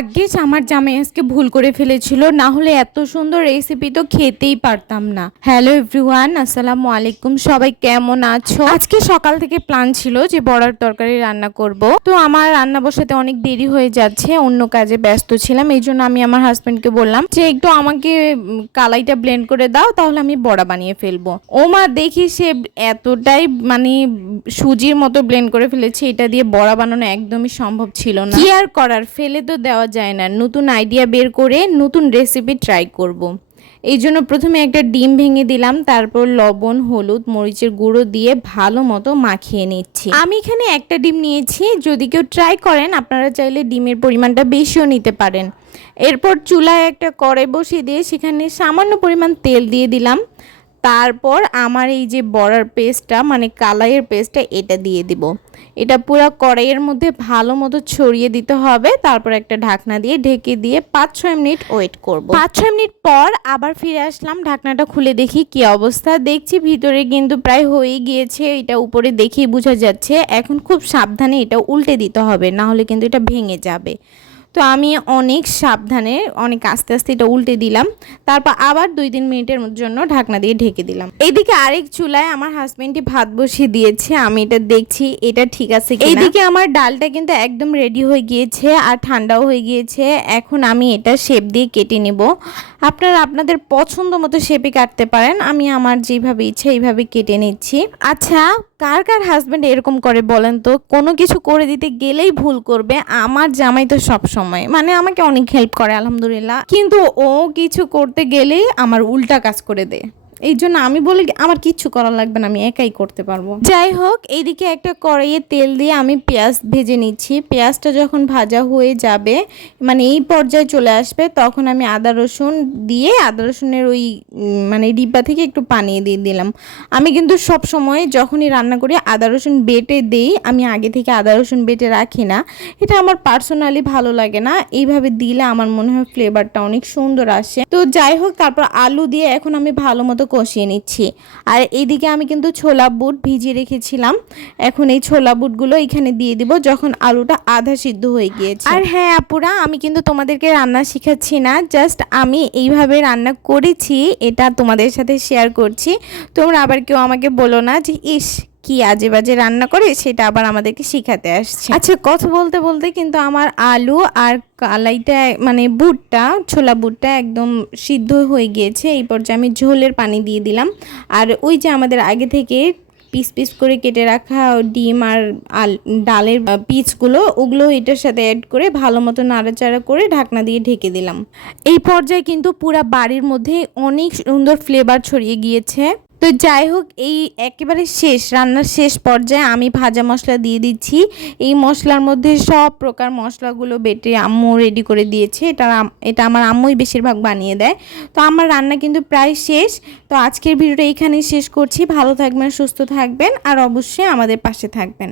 ভাগ্যিস আমার জামাই আজকে ভুল করে ফেলেছিল, না হলে এত সুন্দর রেসিপি তো খেতেই পারতাম না। হ্যালো এভরিওয়ান আসসালামু আলাইকুম, সবাই কেমন আছো? আজকে সকাল থেকে প্ল্যান ছিল যে বড়ার তরকারি রান্না করব। তো আমার রান্না বসাতে অনেক দেরি হয়ে যাচ্ছে, অন্য কাজে ব্যস্ত ছিলাম, এই জন্য আমি আমার হাজবেন্ডকে বললাম যে একটু আমাকে কালাইটা ব্লেন্ড করে দাও, তাহলে আমি বড়া বানিয়ে ফেলব। ও মা, দেখি সে এতটাই মানে সুজির মতো ব্লেন্ড করে ফেলেছে, এটা দিয়ে বড়া বানানো একদমই সম্ভব ছিল না। কি আর করার, ফেলে তো দেওয়া যায় না। নতুন আইডিয়া বের করে নতুন রেসিপি ট্রাই করব। এই জন্য প্রথমে একটা ডিম ভেঙে দিলাম, তারপর লবণ, হলুদ, মরিচের গুঁড়ো দিয়ে ভালো মতো মাখিয়ে নিচ্ছি। আমি এখানে একটা ডিম নিয়েছি, যদি কেউ ট্রাই করেন, আপনারা চাইলে ডিমের পরিমাণটা বেশিও নিতে পারেন। এরপর চুলায় একটা কড়াই বসিয়ে দিয়ে সেখানে সামান্য পরিমাণ তেল দিয়ে দিলাম। তারপর আমার এই যে বড়ার পেস্টটা মানে কালাইয়ের পেস্টটা, এটা দিয়ে দিব। এটা পুরো কড়াইয়ের মধ্যে ভালো মতো ছড়িয়ে দিতে হবে। তারপর একটা ঢাকনা দিয়ে ঢেকে দিয়ে পাঁচ ছয় মিনিট ওয়েট করব। পাঁচ ছয় মিনিট পর আবার ফিরে আসলাম, ঢাকনাটা খুলে দেখি কি অবস্থা। দেখছি ভিতরে কিন্তু প্রায় হয়ে গিয়েছে, এটা উপরে দেখেই বোঝা যাচ্ছে। এখন খুব সাবধানে এটা উল্টে দিতে হবে না হলে কিন্তু এটা ভেঙে যাবে। তো আমি অনেক সাবধানে, অনেক আস্তে আস্তে এটা উল্টে দিলাম। তারপর আবার দুই তিন মিনিটের জন্য ঢাকনা দিয়ে ঢেকে দিলাম। এইদিকে আরেক চুলায় আমার হাজব্যান্ডটি ভাত বসিয়ে দিয়েছে, আমি এটা দেখছি, এটা ঠিক আছে এইদিকে আমার ডালটা কিন্তু একদম রেডি হয়ে গিয়েছে আর ঠান্ডাও হয়ে গিয়েছে। এখন আমি এটা শেপ দিয়ে কেটে নেব। আপনারা আপনাদের পছন্দ মতো শেপে কাটতে পারেন। আমি আমার যেভাবে ইচ্ছে এইভাবে কেটে নিচ্ছি। আচ্ছা কার কার হাজবেন্ড এরকম করে বলেন তো? কোনো কিছু করে দিতে গেলেই ভুল করবে। আমার জামাই তো সব সময়। মানে আমাকে অনেক হেল্প করে, আলহামদুলিল্লাহ। কিন্তু ও কিছু করতে গেলেই আমার উল্টা কাজ করে দেয়। এই জন্য আমি বলি আমার কিচ্ছু করা লাগবে না, আমি একাই করতে পারব। যাই হোক, এইদিকে একটা কড়াইয়ে তেল দিয়ে আমি পেঁয়াজ ভেজে নিচ্ছি। পেঁয়াজটা যখন ভাজা হয়ে যাবে মানে এই পর্যায়ে চলে আসবে, তখন আমি আদা রসুন দিয়ে, আদা রসুনের ওই মানে ডিব্বা থেকে একটু পানি দিয়ে দিলাম। আমি কিন্তু সব সময় যখনই রান্না করি, আদা রসুন বেটে দেই, আমি আগে থেকে আদা রসুন বেটে রাখি না। এটা আমার পার্সোনালি ভালো লাগে না। এইভাবে দিলে আমার মনে হয় ফ্লেভারটা অনেক সুন্দর আসে। তো যাই হোক, তারপর আলু দিয়ে এখন আমি ভালো মতো কষিয়ে নিচ্ছি। আর এইদিকে আমি কিন্তু ছোলা বুট ভিজিয়ে রেখেছিলাম। এখন এই ছোলা বুটগুলো এখানে দিয়ে দিব যখন আলুটা আধা সিদ্ধ হয়ে গিয়েছে। আর হ্যাঁ আপুরা, আমি কিন্তু তোমাদেরকে রান্না শেখাচ্ছি না, জাস্ট আমি এইভাবে রান্না করেছি, এটা তোমাদের সাথে শেয়ার করছি। তোমরা আবার কেউ আমাকে বলো না যে, ইস কি আজে বাজে রান্না করে সেটা আবার আমাদেরকে শিখাতে আসছে। আচ্ছা কথা বলতে বলতে কিন্তু আমার আলু আর কালাইটা মানে বুটটা, ছোলা বুটটা একদম সিদ্ধ হয়ে গিয়েছে। এই পর্যায়ে আমি ঝোলের পানি দিয়ে দিলাম। আর ওই যে আমাদের আগে থেকে পিস পিস করে কেটে রাখা ডিম আর আল, ডালের পিসগুলো ওগুলো এটার সাথে অ্যাড করে ভালো মতো নাড়াচাড়া করে ঢাকনা দিয়ে ঢেকে দিলাম। এই পর্যায়ে কিন্তু পুরা বাড়ির মধ্যে অনেক সুন্দর ফ্লেভার ছড়িয়ে গিয়েছে। তো যাই হোক, এই একেবারে শেষ, রান্নার শেষ পর্যায়ে আমি ভাজা মশলা দিয়ে দিচ্ছি। এই মশলার মধ্যে সব প্রকার মশলাগুলো বেটে আম্মু রেডি করে দিয়েছে। এটা এটা আমার আম্মুই বেশিরভাগ বানিয়ে দেয়। তো আমার রান্না কিন্তু প্রায় শেষ। তো আজকের ভিডিওটা এইখানেই শেষ করছি। ভালো থাকবেন, সুস্থ থাকবেন, আর অবশ্যই আমাদের পাশে থাকবেন।